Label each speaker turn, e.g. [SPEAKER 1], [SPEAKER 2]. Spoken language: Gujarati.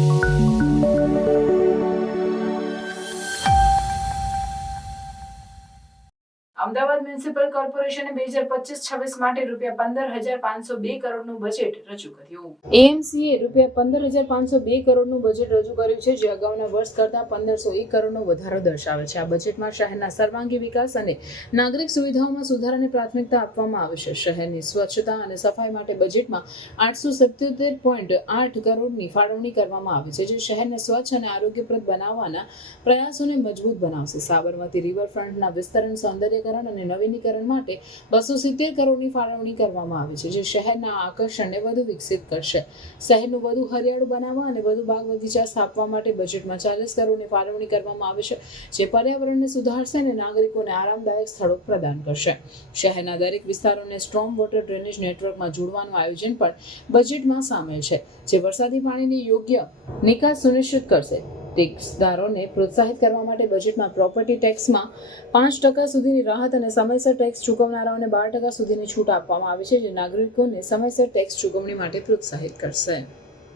[SPEAKER 1] Thank you. અમદાવાદ મ્યુનિસિપલ કોર્પોરેશને બે હજાર પચીસ છવ્વીસ માટે રૂપિયા પંદર હજાર પાંચસો બે કરોડનું બજેટ રજૂ કર્યું. એએમસીએ રૂપિયા પંદર હજાર પાંચસો બે કરોડનું બજેટ રજૂ કર્યું છે, જે અગાઉના વર્ષ કરતાં પંદરસો એક કરોડનો વધારો દર્શાવે છે. આ બજેટમાં શહેરના સર્વાંગી વિકાસ અને નાગરિક સુવિધાઓમાં સુધારાને પ્રાથમિકતા આપવામાં આવે છે. શહેરની સ્વચ્છતા અને સફાઈ માટે બજેટમાં આઠસો સિત્યોતેર પોઈન્ટ આઠ કરોડની ફાળવણી કરવામાં આવી છે, જે શહેરને સ્વચ્છ અને આરોગ્યપ્રદ બનાવવાના પ્રયાસોને મજબૂત બનાવશે. સાબરમતી રિવરફ્રન્ટના વિસ્તરણ સૌંદર્યકરણ અને નવીનીકરણ માટે બસો સિત્તેર કરોડની ફાળવણી કરવામાં આવી છે, જે શહેરના આકર્ષણને વધુ વિકસિત કરશે. શહેરનું વધુ હરિયાળું બનાવવા અને વધુ બાગ બગીચા સ્થાપવા માટે બજેટમાં ચાલીસ કરોડની ફાળવણી કરવામાં આવી છે, જે પર્યાવરણને સુધારશે અને નાગરિકોને આરામદાયક સ્થળો પ્રદાન કરશે. શહેરના દરેક વિસ્તારોને સ્ટ્રોમ વોટર ડ્રેનેજ નેટવર્કમાં જોડવાનું આયોજન પણ બજેટમાં સામેલ છે, જે વરસાદી પાણીની યોગ્ય નિકાસ સુનિશ્ચિત કરશે. ટેક્સદારોને પ્રોત્સાહિત કરવા માટે બજેટમાં પ્રોપર્ટી ટેક્સમાં પાંચ ટકા સુધીની રાહત અને સમયસર ટેક્સ ચૂકવનારાઓને બાર ટકા સુધીની છૂટ આપવામાં આવી છે, જે નાગરિકોને સમયસર ટેક્સ ચૂકવણી માટે પ્રોત્સાહિત કરશે.